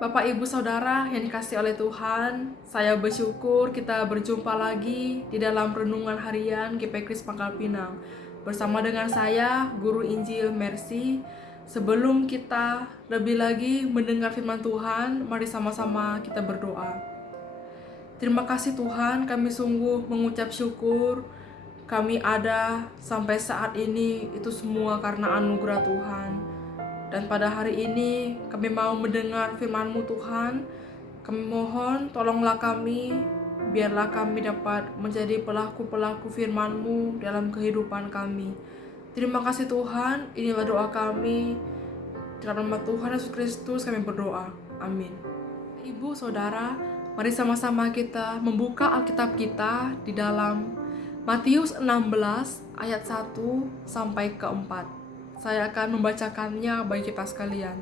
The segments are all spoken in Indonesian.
Bapak, Ibu, Saudara yang dikasihi oleh Tuhan, saya bersyukur kita berjumpa lagi di dalam renungan harian GP Kris Pangkal Pinang. Bersama dengan saya, Guru Injil Mercy. Sebelum kita lebih lagi mendengar firman Tuhan, mari sama-sama kita berdoa. Terima kasih Tuhan, kami sungguh mengucap syukur. Kami ada sampai saat ini, itu semua karena anugerah Tuhan. Dan pada hari ini kami mau mendengar firman-Mu Tuhan. Kami mohon tolonglah kami, biarlah kami dapat menjadi pelaku-pelaku firman-Mu dalam kehidupan kami. Terima kasih Tuhan, inilah doa kami. Dalam nama Tuhan Yesus Kristus kami berdoa. Amin. Ibu, Saudara, mari sama-sama kita membuka Alkitab kita di dalam Matius 16 ayat 1 sampai ke 4. Saya akan membacakannya bagi kita sekalian.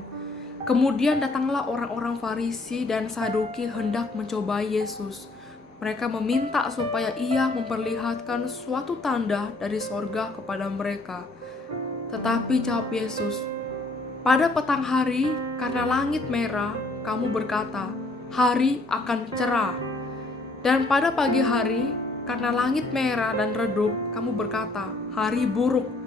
Kemudian datanglah orang-orang Farisi dan Saduki hendak mencobai Yesus. Mereka meminta supaya ia memperlihatkan suatu tanda dari sorga kepada mereka. Tetapi jawab Yesus, pada petang hari, karena langit merah, kamu berkata, hari akan cerah. Dan pada pagi hari, karena langit merah dan redup, kamu berkata, hari buruk.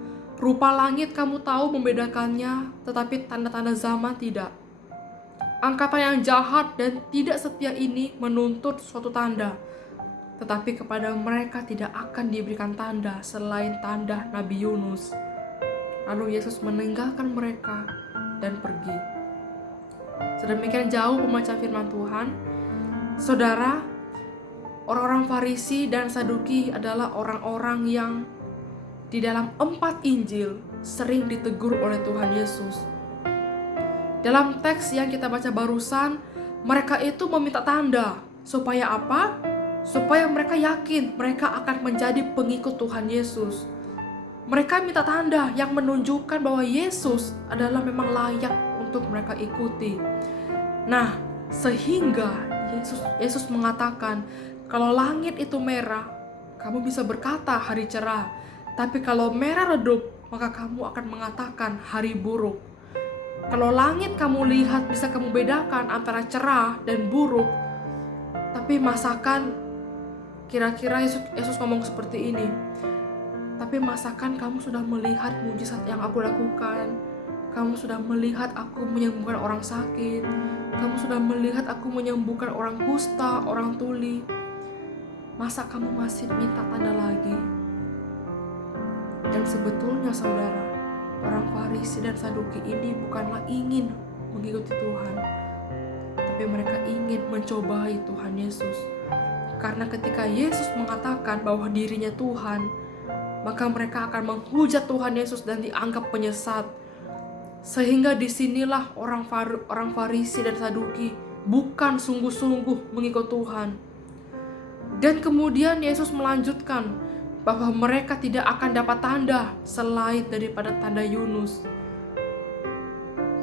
Rupa langit kamu tahu membedakannya, tetapi tanda-tanda zaman tidak. Angkatan yang jahat dan tidak setia ini menuntut suatu tanda, tetapi kepada mereka tidak akan diberikan tanda selain tanda Nabi Yunus. Lalu Yesus meninggalkan mereka dan pergi. Sedemikian jauh pembacaan firman Tuhan. Saudara, orang-orang Farisi dan Saduki adalah orang-orang yang di dalam 4 Injil sering ditegur oleh Tuhan Yesus. Dalam teks yang kita baca barusan, mereka itu meminta tanda. Supaya apa? Supaya mereka yakin mereka akan menjadi pengikut Tuhan Yesus. Mereka minta tanda yang menunjukkan bahwa Yesus adalah memang layak untuk mereka ikuti. Nah, sehingga Yesus mengatakan, kalau langit itu merah, kamu bisa berkata hari cerah. Tapi kalau merah redup, maka kamu akan mengatakan hari buruk. Kalau langit kamu lihat bisa kamu bedakan antara cerah dan buruk. Tapi masakan, kira-kira Yesus ngomong seperti ini. Tapi masakan kamu sudah melihat mujizat yang aku lakukan. Kamu sudah melihat aku menyembuhkan orang sakit. Kamu sudah melihat aku menyembuhkan orang kusta, orang tuli. Masa kamu masih minta tanda lagi? Dan sebetulnya saudara, orang Farisi dan Saduki ini bukanlah ingin mengikuti Tuhan, tapi mereka ingin mencobai Tuhan Yesus. Karena ketika Yesus mengatakan bahwa dirinya Tuhan, maka mereka akan menghujat Tuhan Yesus dan dianggap penyesat. Sehingga disinilah orang Farisi dan Saduki bukan sungguh-sungguh mengikut Tuhan. Dan kemudian Yesus melanjutkan bahwa mereka tidak akan dapat tanda selain daripada tanda Yunus.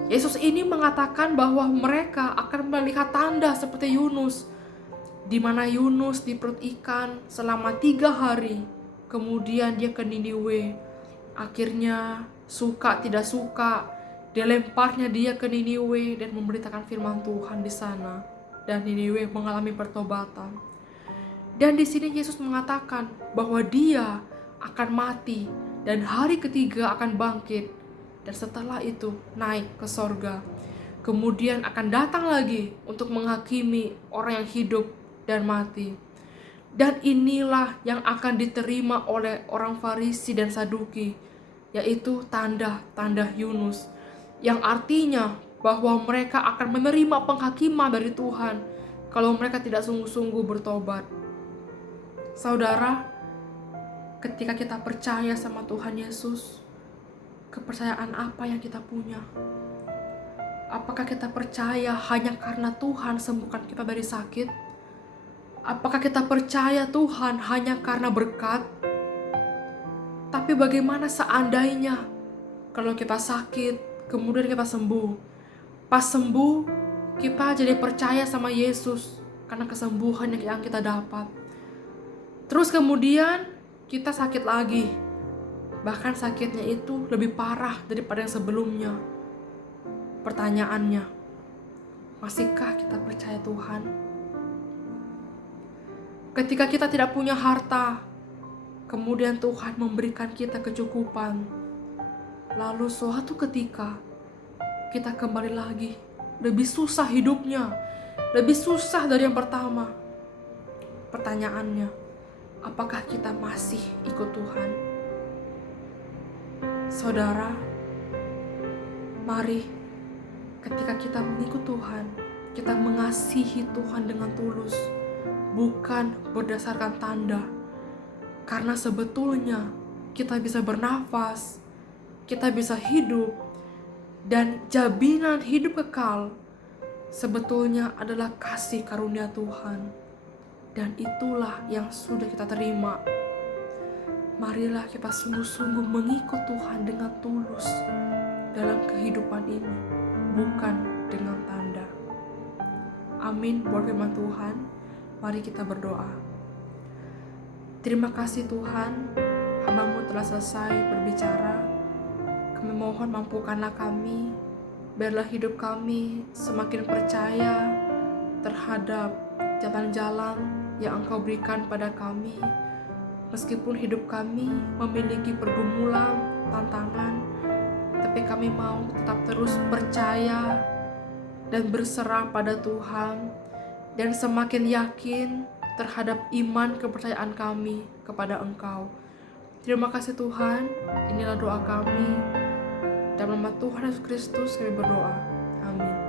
Yesus ini mengatakan bahwa mereka akan melihat tanda seperti Yunus, di mana Yunus di perut ikan selama 3 hari. Kemudian dia ke Niniwe. Akhirnya suka tidak suka, dilemparnya dia ke Niniwe dan memberitakan firman Tuhan di sana. Dan Niniwe mengalami pertobatan. Dan di sini Yesus mengatakan bahwa dia akan mati dan hari ketiga akan bangkit. Dan setelah itu naik ke sorga. Kemudian akan datang lagi untuk menghakimi orang yang hidup dan mati. Dan inilah yang akan diterima oleh orang Farisi dan Saduki, yaitu tanda-tanda Yunus. Yang artinya bahwa mereka akan menerima penghakiman dari Tuhan kalau mereka tidak sungguh-sungguh bertobat. Saudara, ketika kita percaya sama Tuhan Yesus, kepercayaan apa yang kita punya? Apakah kita percaya hanya karena Tuhan sembuhkan kita dari sakit? Apakah kita percaya Tuhan hanya karena berkat? Tapi bagaimana seandainya kalau kita sakit, kemudian kita sembuh? Pas sembuh, kita jadi percaya sama Yesus karena kesembuhan yang kita dapat. Terus kemudian kita sakit lagi. Bahkan sakitnya itu lebih parah daripada yang sebelumnya. Pertanyaannya, Masihkah kita percaya Tuhan? Ketika kita tidak punya harta, kemudian Tuhan memberikan kita kecukupan, lalu suatu ketika kita kembali lagi, lebih susah hidupnya, lebih susah dari yang pertama. Pertanyaannya, apakah kita masih ikut Tuhan? Saudara, mari ketika kita mengikut Tuhan, kita mengasihi Tuhan dengan tulus, bukan berdasarkan tanda. Karena sebetulnya kita bisa bernafas, kita bisa hidup, dan jaminan hidup kekal sebetulnya adalah kasih karunia Tuhan. Dan itulah yang sudah kita terima. Marilah kita sungguh-sungguh mengikut Tuhan dengan tulus dalam kehidupan ini, bukan dengan tanda. Amin. Buat firman Tuhan, mari kita berdoa. Terima kasih Tuhan, hamba-Mu telah selesai berbicara. Kami mohon mampukanlah kami, biarlah hidup kami semakin percaya terhadap jalan-jalan yang Engkau berikan pada kami. Meskipun hidup kami memiliki pergumulan, tantangan, tapi kami mau tetap terus percaya dan berserah pada Tuhan, dan semakin yakin terhadap iman kepercayaan kami kepada Engkau. Terima kasih Tuhan, inilah doa kami. Dalam nama Tuhan Yesus Kristus kami berdoa. Amin.